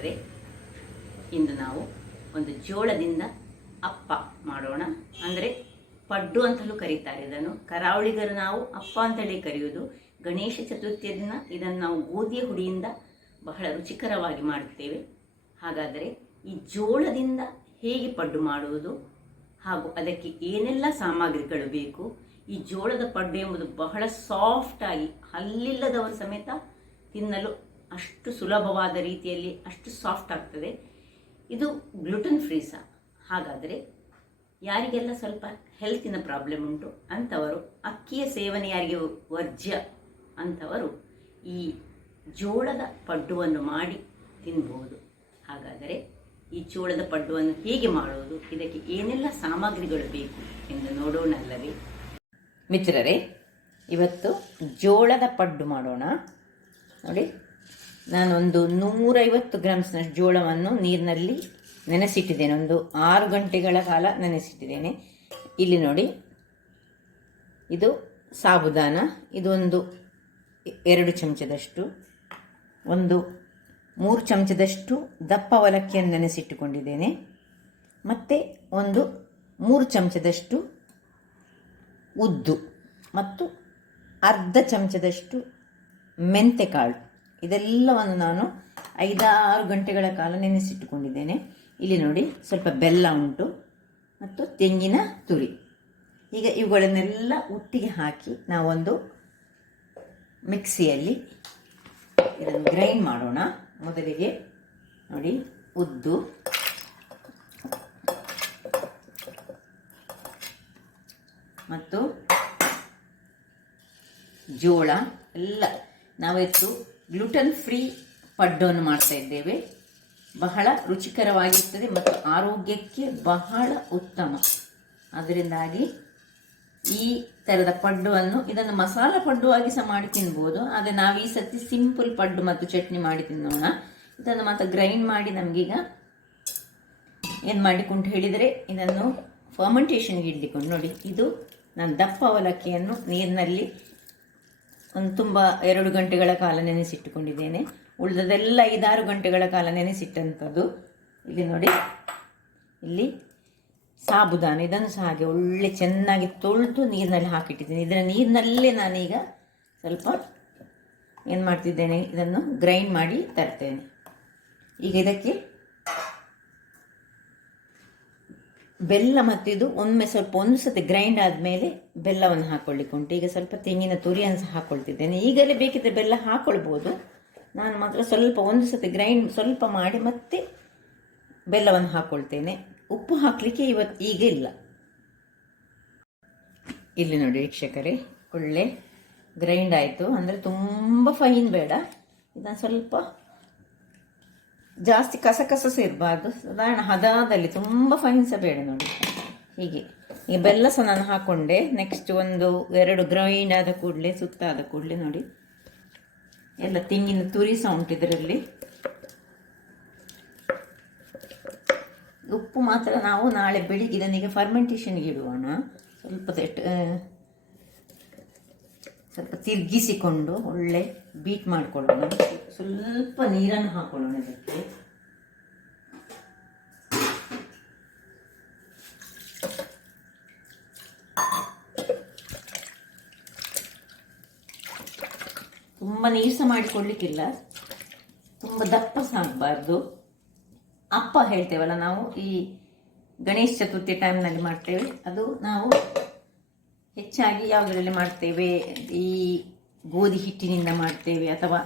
ಮಿತ್ರರೇ, ಇಂದು ನಾವು ಒಂದು ಜೋಳದಿಂದ ಅಪ್ಪ ಮಾಡೋಣ. ಅಂದರೆ ಪಡ್ಡು ಅಂತಲೂ ಕರೀತಾರೆ ಇದನ್ನು. ಕರಾವಳಿಗರು ನಾವು ಅಪ್ಪ ಅಂತಲೇ ಕರೆಯುವುದು. ಗಣೇಶ ಚತುರ್ಥಿಯ ದಿನ ಇದನ್ನು ನಾವು ಗೋಧಿಯ ಹುಡಿಯಿಂದ ಬಹಳ ರುಚಿಕರವಾಗಿ ಮಾಡುತ್ತೇವೆ. ಹಾಗಾದರೆ ಈ ಜೋಳದಿಂದ ಹೇಗೆ ಪಡ್ಡು ಮಾಡುವುದು ಹಾಗೂ ಅದಕ್ಕೆ ಏನೆಲ್ಲ ಸಾಮಗ್ರಿಗಳು ಬೇಕು, ಈ ಜೋಳದ ಪಡ್ಡು ಎಂಬುದು ಬಹಳ ಸಾಫ್ಟಾಗಿ ಹಲ್ಲಿಲ್ಲದವರು ಸಮೇತ ತಿನ್ನಲು ಅಷ್ಟು ಸುಲಭವಾದ ರೀತಿಯಲ್ಲಿ ಅಷ್ಟು ಸಾಫ್ಟ್ ಆಗ್ತದೆ. ಇದು ಗ್ಲುಟನ್ ಫ್ರೀ ಸಹ. ಹಾಗಾದರೆ ಯಾರಿಗೆಲ್ಲ ಸ್ವಲ್ಪ ಹೆಲ್ತಿನ ಪ್ರಾಬ್ಲಮ್ ಉಂಟು ಅಂಥವರು, ಅಕ್ಕಿಯ ಸೇವನೆ ಯಾರಿಗೆ ವರ್ಜ್ಯ ಅಂಥವರು ಈ ಜೋಳದ ಪಡ್ಡುವನ್ನು ಮಾಡಿ ತಿನ್ಬಹುದು. ಹಾಗಾದರೆ ಈ ಜೋಳದ ಪಡ್ಡುವನ್ನು ಹೇಗೆ ಮಾಡುವುದು, ಇದಕ್ಕೆ ಏನೆಲ್ಲ ಸಾಮಗ್ರಿಗಳು ಬೇಕು ಎಂದು ನೋಡೋಣಲ್ಲವೇ ಮಿತ್ರರೇ. ಇವತ್ತು ಜೋಳದ ಪಡ್ಡು ಮಾಡೋಣ. ನೋಡಿ, ನಾನೊಂದು 150 ಗ್ರಾಮ್ಸ್ನಷ್ಟು ಜೋಳವನ್ನು ನೀರಿನಲ್ಲಿ ನೆನೆಸಿಟ್ಟಿದ್ದೇನೆ. ಒಂದು 6 ಗಂಟೆಗಳ ಕಾಲ ನೆನೆಸಿಟ್ಟಿದ್ದೇನೆ. ಇಲ್ಲಿ ನೋಡಿ, ಇದು ಸಾಬುದಾನ, ಇದೊಂದು 2 ಚಮಚದಷ್ಟು, ಒಂದು 3 ಚಮಚದಷ್ಟು ದಪ್ಪ ಅವಲಕ್ಕಿಯನ್ನು ನೆನೆಸಿಟ್ಟುಕೊಂಡಿದ್ದೇನೆ. ಮತ್ತು ಒಂದು 3 ಚಮಚದಷ್ಟು ಉದ್ದು ಮತ್ತು ಅರ್ಧ ಚಮಚದಷ್ಟು ಮೆಂತೆಕಾಳು. ಇದೆಲ್ಲವನ್ನು ನಾನು 5-6 ಗಂಟೆಗಳ ಕಾಲ ನೆನೆಸಿಟ್ಟುಕೊಂಡಿದ್ದೇನೆ. ಇಲ್ಲಿ ನೋಡಿ, ಸ್ವಲ್ಪ ಬೆಲ್ಲ ಉಂಟು ಮತ್ತು ತೆಂಗಿನ ತುರಿ. ಈಗ ಇವುಗಳನ್ನೆಲ್ಲ ಒಟ್ಟಿಗೆ ಹಾಕಿ ನಾವೊಂದು ಮಿಕ್ಸಿಯಲ್ಲಿ ಇದನ್ನು ಗ್ರೈಂಡ್ ಮಾಡೋಣ. ಮೊದಲಿಗೆ ನೋಡಿ, ಉದ್ದು, ಮತ್ತು ಜೋಳ ಎಲ್ಲ ನಾವಿತ್ತು ಗ್ಲುಟನ್ ಫ್ರೀ ಪಡ್ಡನ್ನು ಮಾಡ್ತಾ ಇದ್ದೇವೆ. ಬಹಳ ರುಚಿಕರವಾಗಿರ್ತದೆ ಮತ್ತು ಆರೋಗ್ಯಕ್ಕೆ ಬಹಳ ಉತ್ತಮ. ಅದರಿಂದಾಗಿ ಈ ಥರದ ಪಡ್ಡುವನ್ನು, ಇದನ್ನು ಮಸಾಲ ಪಡ್ಡುವಾಗಿ ಸಹ ಮಾಡಿ ತಿನ್ಬೋದು. ಆದರೆ ನಾವು ಈ ಸತಿ ಸಿಂಪಲ್ ಪಡ್ಡು ಮತ್ತು ಚಟ್ನಿ ಮಾಡಿ ತಿನ್ನೋಣ. ಇದನ್ನು ಮಾತ್ರ ಗ್ರೈಂಡ್ ಮಾಡಿ ನಮಗೀಗ ಏನು ಮಾಡಿಕೊಂಡು ಹೇಳಿದರೆ, ಇದನ್ನು ಫರ್ಮೆಂಟೇಷನ್ಗೆ ಇಡ್ಲಿಕೊಂಡು ನೋಡಿ, ಇದು ನಾನು ದಪ್ಪ ಅವಲಕ್ಕಿಯನ್ನು ನೀರಿನಲ್ಲಿ ಒಂದು 2 ಗಂಟೆಗಳ ಕಾಲ ನೆನೆಸಿಟ್ಟುಕೊಂಡಿದ್ದೇನೆ. ಉಳಿದದೆಲ್ಲ 5-6 ಗಂಟೆಗಳ ಕಾಲ ನೆನೆಸಿಟ್ಟಂಥದ್ದು. ಇಲ್ಲಿ ನೋಡಿ, ಇಲ್ಲಿ ಸಾಬುದಾನ, ಇದನ್ನು ಸಹ ಹಾಗೆ ಒಳ್ಳೆ ಚೆನ್ನಾಗಿ ತೊಳೆದು ನೀರಿನಲ್ಲಿ ಹಾಕಿಟ್ಟಿದ್ದೇನೆ. ಇದರ ನೀರಿನಲ್ಲೇ ನಾನೀಗ ಸ್ವಲ್ಪ ಏನು ಮಾಡ್ತಿದ್ದೇನೆ, ಇದನ್ನು ಗ್ರೈಂಡ್ ಮಾಡಿ ತರ್ತೇನೆ. ಈಗ ಇದಕ್ಕೆ ಬೆಲ್ಲ ಮತ್ತು ಇದು ಒಮ್ಮೆ ಸ್ವಲ್ಪ ಒಂದು ಸತಿ ಗ್ರೈಂಡ್ ಆದಮೇಲೆ ಬೆಲ್ಲವನ್ನು ಹಾಕ್ಕೊಳ್ಳಿಕ್ಕೆ ಉಂಟು. ಈಗ ಸ್ವಲ್ಪ ತೆಂಗಿನ ತುರಿಯನ್ನು ಸಹ ಹಾಕ್ಕೊಳ್ತಿದ್ದೇನೆ. ಈಗಲೇ ಬೇಕಿದ್ದರೆ ಬೆಲ್ಲ ಹಾಕ್ಕೊಳ್ಬೋದು. ನಾನು ಮಾತ್ರ ಸ್ವಲ್ಪ ಒಂದು ಸತಿ ಗ್ರೈಂಡ್ ಸ್ವಲ್ಪ ಮಾಡಿ ಮತ್ತೆ ಬೆಲ್ಲವನ್ನು ಹಾಕ್ಕೊಳ್ತೇನೆ. ಉಪ್ಪು ಹಾಕಲಿಕ್ಕೆ ಈಗ ಇಲ್ಲ. ಇಲ್ಲಿ ನೋಡಿ ವೀಕ್ಷಕರೇ, ಒಳ್ಳೆ ಗ್ರೈಂಡ್ ಆಯಿತು. ಅಂದರೆ ತುಂಬ ಫೈನ್ ಬೇಡ, ಇದನ್ನು ಸ್ವಲ್ಪ ಜಾಸ್ತಿ ಕಸಕಸ ಇರಬಾರ್ದು, ಸಾಧಾರಣ ಹದದಲ್ಲಿ, ತುಂಬ ಫೈನ್ ಸಹ ಬೇಡ. ನೋಡಿ ಹೀಗೆ. ಈಗ ಬೆಲ್ಲ ಸಹ ನಾನು ಹಾಕ್ಕೊಂಡೆ. ನೆಕ್ಸ್ಟ್ 1-2 ಗ್ರೈಂಡ್ ಆದ ಕೂಡಲೇ, ಸುತ್ತಾದ ಕೂಡಲೇ ನೋಡಿ, ಎಲ್ಲ ತೆಂಗಿನ ತುರಿ ಸಹ ಉಂಟು ಇದರಲ್ಲಿ. ಉಪ್ಪು ಮಾತ್ರ ನಾವು ನಾಳೆ ಬೆಳಿಗ್ಗೆ ಇದನ್ನೀಗ ಫರ್ಮೆಂಟೇಷನ್ಗೆ ಇಡುவோಣ. ಸ್ವಲ್ಪ ತಿರುಗಿಸಿಕೊಂಡು ಒಳ್ಳೆ ಬೀಟ್ ಮಾಡಿಕೊಳ್ಳೋಣ. ಸ್ವಲ್ಪ ನೀರನ್ನು ಹಾಕೊಳ್ಳೋಣ ಇದಕ್ಕೆ. ತುಂಬ ನೀರು ಸಹ ಮಾಡಿಕೊಡ್ಲಿಕ್ಕಿಲ್ಲ, ತುಂಬ ದಪ್ಪ ಸಹ ಆಗಬಾರ್ದು. ಅಪ್ಪ ಹೇಳ್ತೇವಲ್ಲ ನಾವು, ಈ ಗಣೇಶ ಚತುರ್ಥಿ ಟೈಮ್ನಲ್ಲಿ ಮಾಡ್ತೇವೆ. ಅದು ನಾವು ಹೆಚ್ಚಾಗಿ ಯಾವುದರಲ್ಲಿ ಮಾಡ್ತೇವೆ, ಈ ಗೋಧಿ ಹಿಟ್ಟಿನಿಂದ ಮಾಡ್ತೇವೆ ಅಥವಾ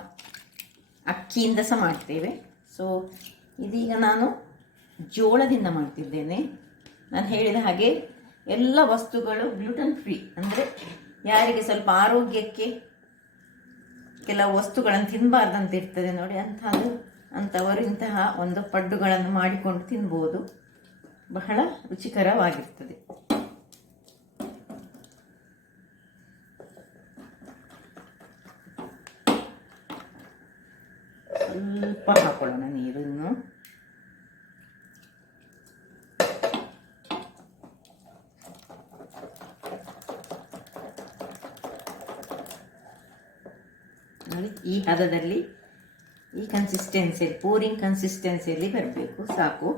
ಅಕ್ಕಿಯಿಂದ ಸಹ ಮಾಡ್ತೇವೆ. ಸೊ ಇದೀಗ ನಾನು ಜೋಳದಿಂದ ಮಾಡ್ತಿದ್ದೇನೆ. ನಾನು ಹೇಳಿದ ಹಾಗೆ ಎಲ್ಲ ವಸ್ತುಗಳು ಗ್ಲುಟನ್ ಫ್ರೀ. ಅಂದರೆ ಯಾರಿಗೆ ಸ್ವಲ್ಪ ಆರೋಗ್ಯಕ್ಕೆ ಕೆಲವು ವಸ್ತುಗಳನ್ನು ತಿನ್ನಬಾರ್ದಂತ ಇರ್ತದೆ ನೋಡಿ, ಅಂಥವರು ಇಂತಹ ಒಂದು ಪಡ್ಡುಗಳನ್ನು ಮಾಡಿಕೊಂಡು ತಿನ್ಬೋದು. ಬಹಳ ರುಚಿಕರವಾಗಿರ್ತದೆ. ಸ್ವಲ್ಪ ಹಾಕೊಳ್ಳೋಣ ನೀರನ್ನು. ನೋಡಿ, ಈ ಹದದಲ್ಲಿ ಈ ಕನ್ಸಿಸ್ಟೆನ್ಸಿಯಲ್ಲಿ ಪೂರಿಂಗ್ ಕನ್ಸಿಸ್ಟೆನ್ಸಿಯಲ್ಲಿ ಬರಬೇಕು, ಸಾಕು.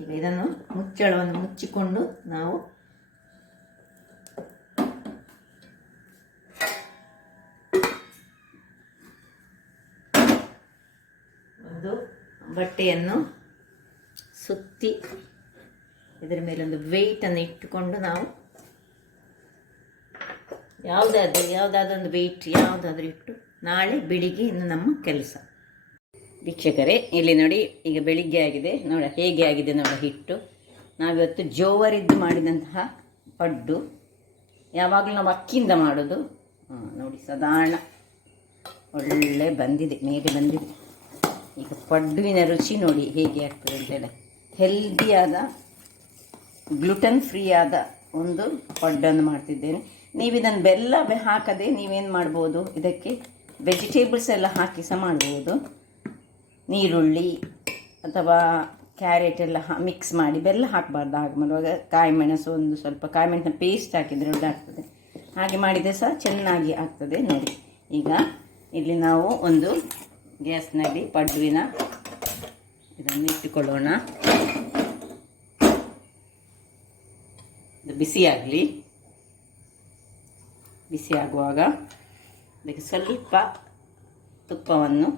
ಈಗ ಇದನ್ನು ಮುಚ್ಚಳವನ್ನು ಮುಚ್ಚಿಕೊಂಡು ನಾವು ಒಂದು ಬಟ್ಟೆಯನ್ನು ಸುತ್ತಿ ಇದರ ಮೇಲೊಂದು ವೆಯ್ಟನ್ನು ಇಟ್ಟುಕೊಂಡು ನಾವು ಯಾವುದಾದ್ರೂ ಒಂದು ವೆಯ್ಟ್ ಯಾವುದಾದ್ರೂ ಇಟ್ಟು ನಾಳೆ ಬೆಳಿಗ್ಗೆ ಇನ್ನು ನಮ್ಮ ಕೆಲಸ. ವೀಕ್ಷಕರೇ, ಇಲ್ಲಿ ನೋಡಿ, ಈಗ ಬೆಳಿಗ್ಗೆ ಆಗಿದೆ, ನೋಡ ಹೇಗೆ ಆಗಿದೆ ನೋಡ ಹಿಟ್ಟು. ನಾವಿವತ್ತು ಜೋವರಿದ್ದು ಮಾಡಿದಂತಹ ಪಡ್ಡು. ಯಾವಾಗಲೂ ನಾವು ಅಕ್ಕಿಯಿಂದ ಮಾಡೋದು. ನೋಡಿ, ಸಾಧಾರಣ ಒಳ್ಳೆ ಬಂದಿದೆ, ಮೇಲೆ ಬಂದಿದೆ. ಈಗ ಪಡ್ಡುವಿನ ರುಚಿ ನೋಡಿ ಹೇಗೆ ಆಗ್ತದೆ ಅಂತೇಳಿ. ಹೆಲ್ದಿಯಾದ ಗ್ಲುಟನ್ ಫ್ರೀ ಆದ ಒಂದು ಪಡ್ಡನ್ನು ಮಾಡ್ತಿದ್ದೇನೆ. ನೀವು ಇದನ್ನು ಬೆಲ್ಲ ಹಾಕದೆ ನೀವೇನು ಮಾಡ್ಬೋದು, ಇದಕ್ಕೆ ವೆಜಿಟೇಬಲ್ಸ್ ಎಲ್ಲ ಹಾಕಿ ಸಹ ಮಾಡ್ಬೋದು. ನೀರುಳ್ಳಿ ಅಥವಾ ಕ್ಯಾರೆಟ್ ಎಲ್ಲ ಮಿಕ್ಸ್ ಮಾಡಿ, ಬೆಲ್ಲ ಹಾಕಬಾರ್ದು ಆಗ ಮಾಡುವಾಗ. ಕಾಯಿ ಮೆಣಸು ಒಂದು ಸ್ವಲ್ಪ ಕಾಯಿ ಮೆಣಸಿನ ಪೇಸ್ಟ್ ಹಾಕಿದರೆ ಒಳ್ಳೆದಾಗ್ತದೆ. ಹಾಗೆ ಮಾಡಿದರೆ ಸಹ ಚೆನ್ನಾಗಿ ಆಗ್ತದೆ ನೋಡಿ. ಈಗ ಇಲ್ಲಿ ನಾವು ಒಂದು ಗ್ಯಾಸ್ನಲ್ಲಿ ಪಡ್ಡುವಿನ ಇದನ್ನು ಇಟ್ಟುಕೊಳ್ಳೋಣ. ಇದು ಬಿಸಿಯಾಗಲಿ. ಬಿಸಿ ಆಗುವಾಗ ಅದಕ್ಕೆ ಸ್ವಲ್ಪ ತುಪ್ಪವನ್ನು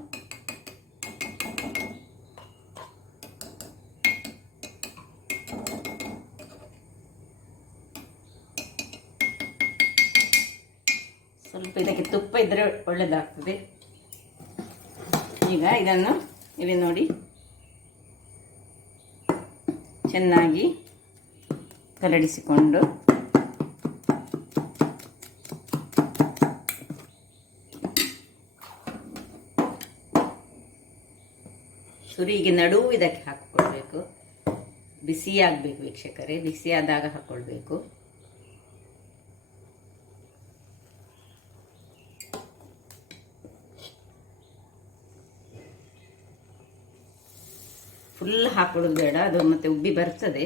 ಸ್ವಲ್ಪ ಇದಕ್ಕೆ ತುಪ್ಪ ಇದ್ದರೆ ಒಳ್ಳೆಯದಾಗ್ತದೆ. ಈಗ ಇದನ್ನು ಇಲ್ಲಿ ನೋಡಿ ಚೆನ್ನಾಗಿ ಕರಡಿಸಿಕೊಂಡು ಸುರಿಗೆ ನಡುವು ಇದಕ್ಕೆ ಹಾಕಿಕೊಳ್ಬೇಕು. ಬಿಸಿಯಾಗಬೇಕು ವೀಕ್ಷಕರೇ, ಬಿಸಿಯಾದಾಗ ಹಾಕ್ಕೊಳ್ಬೇಕು. ಫುಲ್ ಹಾಕೊಳ್ಳೋದು ಬೇಡ, ಅದು ಮತ್ತೆ ಉಬ್ಬಿ ಬರ್ತದೆ.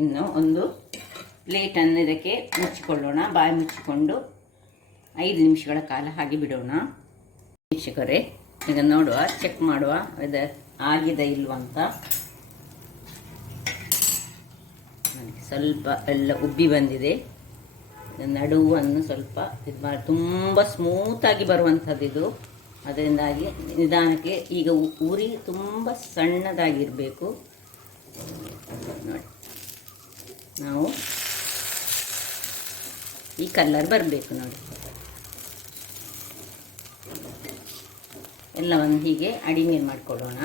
ಇನ್ನು ಒಂದು ಪ್ಲೇಟನ್ನು ಇದಕ್ಕೆ ಮುಚ್ಚಿಕೊಳ್ಳೋಣ. ಬಾಯಿ ಮುಚ್ಚಿಕೊಂಡು 5 ನಿಮಿಷಗಳ ಕಾಲ ಹಾಗೆ ಬಿಡೋಣ. ವೀಕ್ಷಕರೇ, ಈಗ ನೋಡುವ, ಚೆಕ್ ಮಾಡುವ ಇದು ಆಗಿದೆ ಇಲ್ವಂತ. ಸ್ವಲ್ಪ ಎಲ್ಲ ಉಬ್ಬಿ ಬಂದಿದೆ. ನಡುವನ್ನು ಸ್ವಲ್ಪ ಇದು ಮಾಡಿ, ತುಂಬ ಸ್ಮೂತಾಗಿ ಬರುವಂಥದ್ದು ಇದು. ಅದರಿಂದಾಗಿ ನಿಧಾನಕ್ಕೆ ಈಗ ಉರಿ ತುಂಬ ಸಣ್ಣದಾಗಿರಬೇಕು ನೋಡಿ. ನಾವು ಈ ಕಲರ್ ಬರಬೇಕು ನೋಡಿ. ಎಲ್ಲವನ್ನು ಹೀಗೆ ಅಡಿಮೇಲೆ ಮಾಡಿಕೊಳ್ಳೋಣ.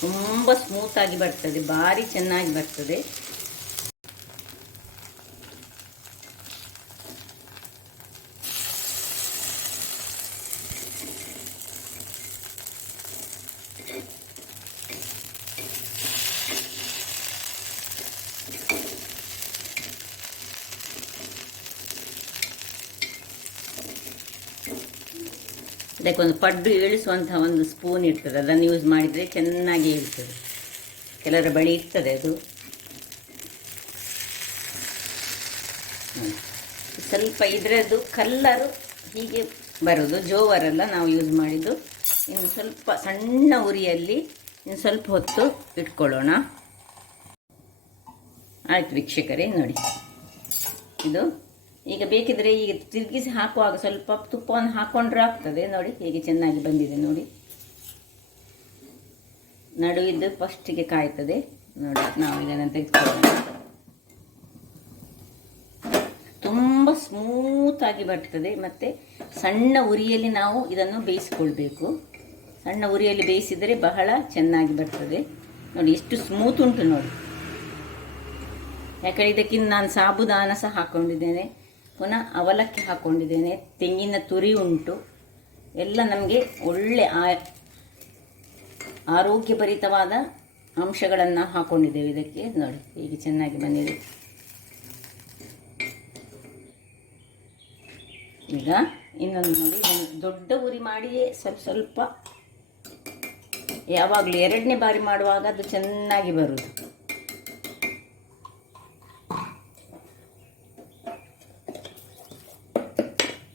ತುಂಬ ಸ್ಮೂತಾಗಿ ಬರ್ತದೆ, ಭಾರಿ ಚೆನ್ನಾಗಿ ಬರ್ತದೆ. ಅದಕ್ಕೊಂದು ಪಡ್ಡು ಇಳಿಸುವಂತಹ ಒಂದು ಸ್ಪೂನ್ ಇರ್ತದೆ, ಅದನ್ನು ಯೂಸ್ ಮಾಡಿದರೆ ಚೆನ್ನಾಗಿ ಇಳ್ತದೆ. ಕೆಲವರ ಬಳಿ ಇರ್ತದೆ ಅದು. ಸ್ವಲ್ಪ ಇದರದ್ದು ಕಲ್ಲರು ಹೀಗೆ ಬರೋದು, ಜೋವರೆಲ್ಲ ನಾವು ಯೂಸ್ ಮಾಡಿದ್ದು. ಇನ್ನು ಸ್ವಲ್ಪ ಸಣ್ಣ ಉರಿಯಲ್ಲಿ ಇನ್ನು ಸ್ವಲ್ಪ ಹೊತ್ತು ಇಟ್ಕೊಳ್ಳೋಣ. ಆಯ್ತು ವೀಕ್ಷಕರೇ, ನೋಡಿ ಇದು ಈಗ ಬೇಕಿದ್ರೆ ಈಗ ತಿರುಗಿಸಿ ಹಾಕುವಾಗ ಸ್ವಲ್ಪ ತುಪ್ಪವನ್ನು ಹಾಕೊಂಡ್ರೆ ಆಗ್ತದೆ. ನೋಡಿ ಹೇಗೆ ಚೆನ್ನಾಗಿ ಬಂದಿದೆ ನೋಡಿ. ನಡುವಿದ್ದು ಫಸ್ಟಿಗೆ ಕಾಯ್ತದೆ ನೋಡಿ. ನಾವು ಇದನ್ನು ತೆಗೆದುಕೊಳ್ಳೋಣ. ತುಂಬ ಸ್ಮೂತಾಗಿ ಬರ್ತದೆ. ಮತ್ತು ಸಣ್ಣ ಉರಿಯಲ್ಲಿ ನಾವು ಇದನ್ನು ಬೇಯಿಸಿಕೊಳ್ಬೇಕು. ಸಣ್ಣ ಉರಿಯಲ್ಲಿ ಬೇಯಿಸಿದರೆ ಬಹಳ ಚೆನ್ನಾಗಿ ಬರ್ತದೆ ನೋಡಿ. ಎಷ್ಟು ಸ್ಮೂತ್ ಉಂಟು ನೋಡಿ. ಯಾಕಂದರೆ ಇದಕ್ಕಿಂತ ನಾನು ಸಾಬುದಾನ ಸಹ ಹಾಕ್ಕೊಂಡಿದ್ದೇನೆ, ಪುನಃ ಅವಲಕ್ಕಿ ಹಾಕ್ಕೊಂಡಿದ್ದೇನೆ, ತೆಂಗಿನ ತುರಿ ಉಂಟು. ಎಲ್ಲ ನಮಗೆ ಒಳ್ಳೆ ಆರೋಗ್ಯಭರಿತವಾದ ಅಂಶಗಳನ್ನು ಹಾಕ್ಕೊಂಡಿದ್ದೇವೆ ಇದಕ್ಕೆ ನೋಡಿ. ಹೀಗೆ ಚೆನ್ನಾಗಿ ಬಂದಿದೆ. ಈಗ ಇನ್ನೊಂದು ನೋಡಿ, ಇದನ್ನು ದೊಡ್ಡ ಉರಿ ಮಾಡಿಯೇ ಸ್ವಲ್ಪ ಸ್ವಲ್ಪ, ಯಾವಾಗಲೂ ಎರಡನೇ ಬಾರಿ ಮಾಡುವಾಗ ಅದು ಚೆನ್ನಾಗಿ ಬರುವುದು.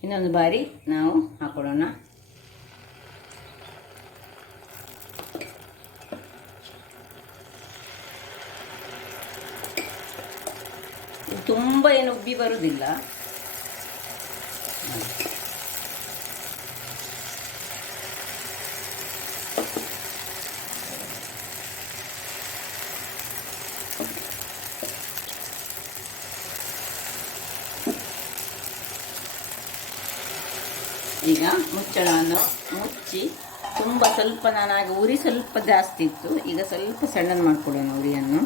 ಇನ್ನೊಂದು ಬಾರಿ ನಾವು ಹಾಕೊಳ್ಳೋಣ. ತುಂಬ ಏನು ಉಬ್ಬಿ ಬರುವುದಿಲ್ಲ. ಈಗ ಮುಚ್ಚಳವನ್ನು ಮುಚ್ಚಿ ತುಂಬ ಸ್ವಲ್ಪ, ನಾನಾಗ ಉರಿ ಸ್ವಲ್ಪ ಜಾಸ್ತಿ ಇತ್ತು, ಈಗ ಸ್ವಲ್ಪ ಸಣ್ಣದು ಮಾಡಿಕೊಡೋಣ ಉರಿಯನ್ನು.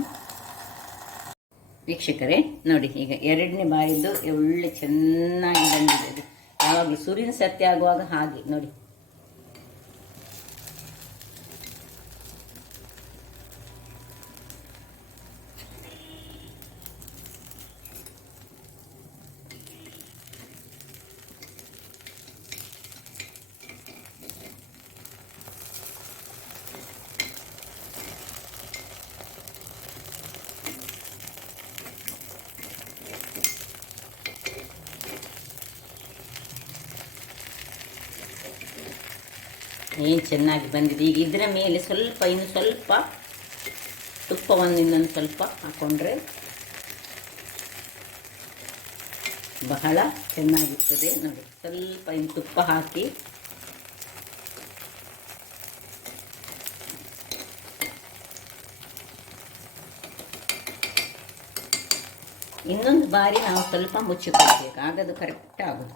ವೀಕ್ಷಕರೇ ನೋಡಿ, ಈಗ ಎರಡನೇ ಬಾರಿದ್ದು ಒಳ್ಳೆ ಚೆನ್ನಾಗಿ ಬಂದಿದೆ. ಅದು ಯಾವಾಗಲೂ ಸೂರ್ಯನ ಸತ್ಯ ಆಗುವಾಗ ಹಾಗೆ ನೋಡಿ. ಏನು ಚೆನ್ನಾಗಿ ಬಂದಿದೆ. ಈಗ ಇದರ ಮೇಲೆ ಸ್ವಲ್ಪ, ಇನ್ನು ಸ್ವಲ್ಪ ತುಪ್ಪವನ್ನು ಇನ್ನೊಂದು ಸ್ವಲ್ಪ ಹಾಕ್ಕೊಂಡ್ರೆ ಬಹಳ ಚೆನ್ನಾಗಿರ್ತದೆ ನೋಡಿ. ಸ್ವಲ್ಪ ಇನ್ನು ತುಪ್ಪ ಹಾಕಿ ಇನ್ನೊಂದು ಬಾರಿ ನಾವು ಸ್ವಲ್ಪ ಮುಚ್ಚಿಕೊಳ್ಬೇಕು, ಆಗ ಅದು ಕರೆಕ್ಟ್ ಆಗೋದು.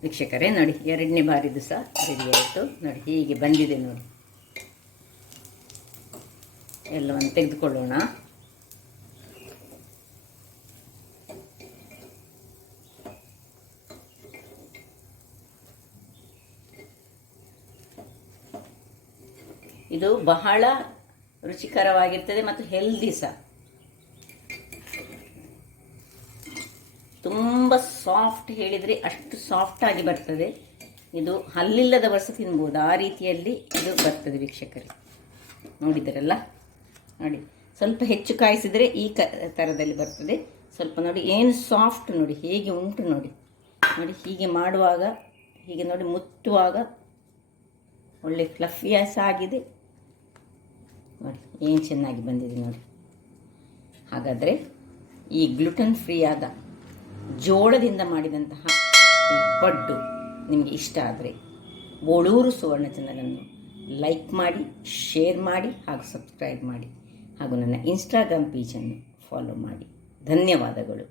ವೀಕ್ಷಕರೇ ನೋಡಿ, ಎರಡನೇ ಬಾರಿದು ಸಹ ರೆಡಿ ಆಯಿತು ನೋಡಿ. ಹೀಗೆ ಬಂದಿದೆ ನೋಡಿ. ಎಲ್ಲವನ್ನು ತೆಗೆದುಕೊಳ್ಳೋಣ. ಇದು ಬಹಳ ರುಚಿಕರವಾಗಿರ್ತದೆ ಮತ್ತು ಹೆಲ್ದಿ ಸಹ. ತುಂಬ ಸಾಫ್ಟ್ ಹೇಳಿದರೆ ಅಷ್ಟು ಸಾಫ್ಟಾಗಿ ಬರ್ತದೆ. ಇದು ಹಲ್ಲಿಲ್ಲದ ವರ್ಷ ತಿನ್ಬೋದು, ಆ ರೀತಿಯಲ್ಲಿ ಇದು ಬರ್ತದೆ ವೀಕ್ಷಕರೇ. ನೋಡಿದರಲ್ಲ ನೋಡಿ, ಸ್ವಲ್ಪ ಹೆಚ್ಚು ಕಾಯಿಸಿದರೆ ಈ ಥರದಲ್ಲಿ ಬರ್ತದೆ. ಸ್ವಲ್ಪ ನೋಡಿ ಏನು ಸಾಫ್ಟ್ ನೋಡಿ, ಹೇಗೆ ಉಂಟು ನೋಡಿ. ನೋಡಿ ಹೀಗೆ ಮಾಡುವಾಗ, ಹೀಗೆ ನೋಡಿ ಮುತ್ತುವಾಗ ಒಳ್ಳೆ ಫ್ಲಫಿಯಾಸ್ ಆಗಿದೆ ನೋಡಿ. ಏನು ಚೆನ್ನಾಗಿ ಬಂದಿದೆ ನೋಡಿ. ಹಾಗಾದರೆ ಈ ಗ್ಲುಟನ್ ಫ್ರೀ ಆದ ಜೋಳದಿಂದ ಮಾಡಿದಂತಹ ಈ ಪಡ್ಡು ನಿಮಗೆ ಇಷ್ಟ ಆದರೆ ಬೋಳೂರು ಸುವರ್ಣ ಚಾನಲನ್ನು ಲೈಕ್ ಮಾಡಿ, ಶೇರ್ ಮಾಡಿ ಹಾಗೂ ಸಬ್ಸ್ಕ್ರೈಬ್ ಮಾಡಿ ಹಾಗೂ ನನ್ನ ಇನ್ಸ್ಟಾಗ್ರಾಮ್ ಪೇಜನ್ನು ಫಾಲೋ ಮಾಡಿ. ಧನ್ಯವಾದಗಳು.